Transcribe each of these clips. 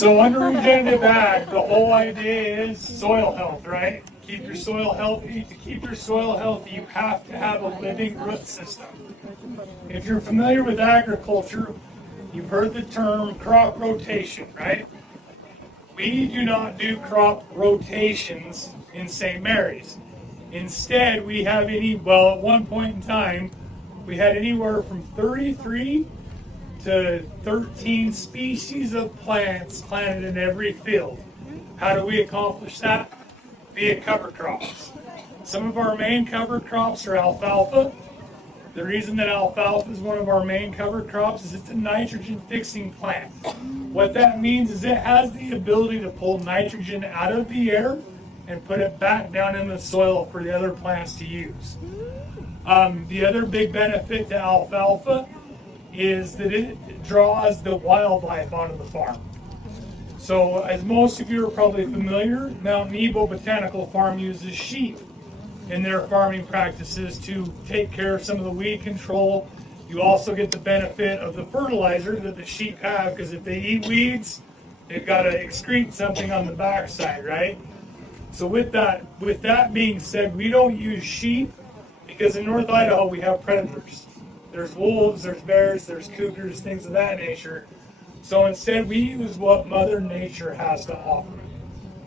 So under regenerative ag, the whole idea is soil health, right? Keep your soil healthy. To keep your soil healthy, you have to have a living root system. If you're familiar with agriculture, you've heard the term crop rotation, right? We do not do crop rotations in St. Mary's. Instead, we have at one point in time, we had anywhere from 33 to 13 species of plants planted in every field. How do we accomplish that? Via cover crops. Some of our main cover crops are alfalfa. The reason that alfalfa is one of our main cover crops is it's a nitrogen fixing plant. What that means is it has the ability to pull nitrogen out of the air and put it back down in the soil for the other plants to use. The other big benefit to alfalfa is that it draws the wildlife onto the farm. So as most of you are probably familiar, Mount Nebo Botanical Farm uses sheep in their farming practices to take care of some of the weed control. You also get the benefit of the fertilizer that the sheep have, because if they eat weeds, they've got to excrete something on the backside, right? So with that being said, we don't use sheep because in North Idaho we have predators. There's wolves, there's bears, there's cougars, things of that nature. So instead we use what Mother Nature has to offer.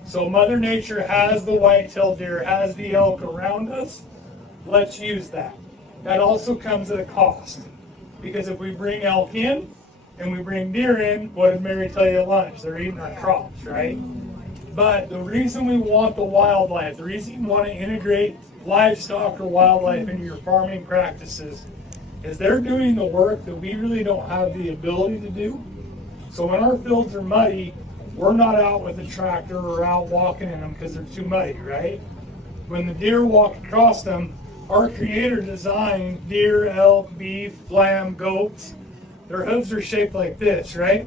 So Mother Nature has the white-tailed deer, has the elk around us. Let's use that. That also comes at a cost. Because if we bring elk in and we bring deer in, what did Mary tell you at lunch? They're eating our crops, right? But the reason we want the wildlife, the reason you want to integrate livestock or wildlife into your farming practices is they're doing the work that we really don't have the ability to do. So when our fields are muddy, we're not out with a tractor or out walking in them because they're too muddy, right? When the deer walk across them, our Creator designed deer, elk, beef, lamb, goats. Their hooves are shaped like this, right?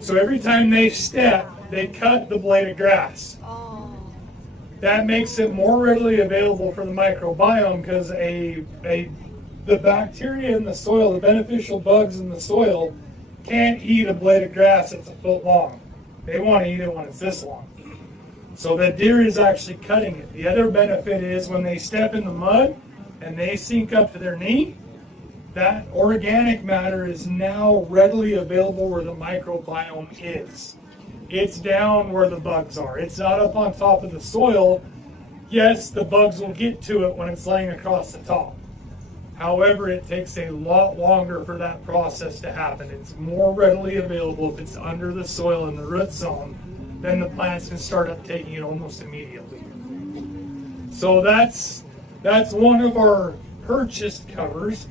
So every time they step, they cut the blade of grass. That makes it more readily available for the microbiome because the bacteria in the soil, the beneficial bugs in the soil, can't eat a blade of grass that's a foot long. They want to eat it when it's this long. So the deer is actually cutting it. The other benefit is when they step in the mud and they sink up to their knee, that organic matter is now readily available where the microbiome is. It's down where the bugs are. It's not up on top of the soil. Yes, the bugs will get to it when it's laying across the top. However, it takes a lot longer for that process to happen. It's more readily available if it's under the soil in the root zone. Then the plants can start uptaking it almost immediately. So that's one of our purchased covers.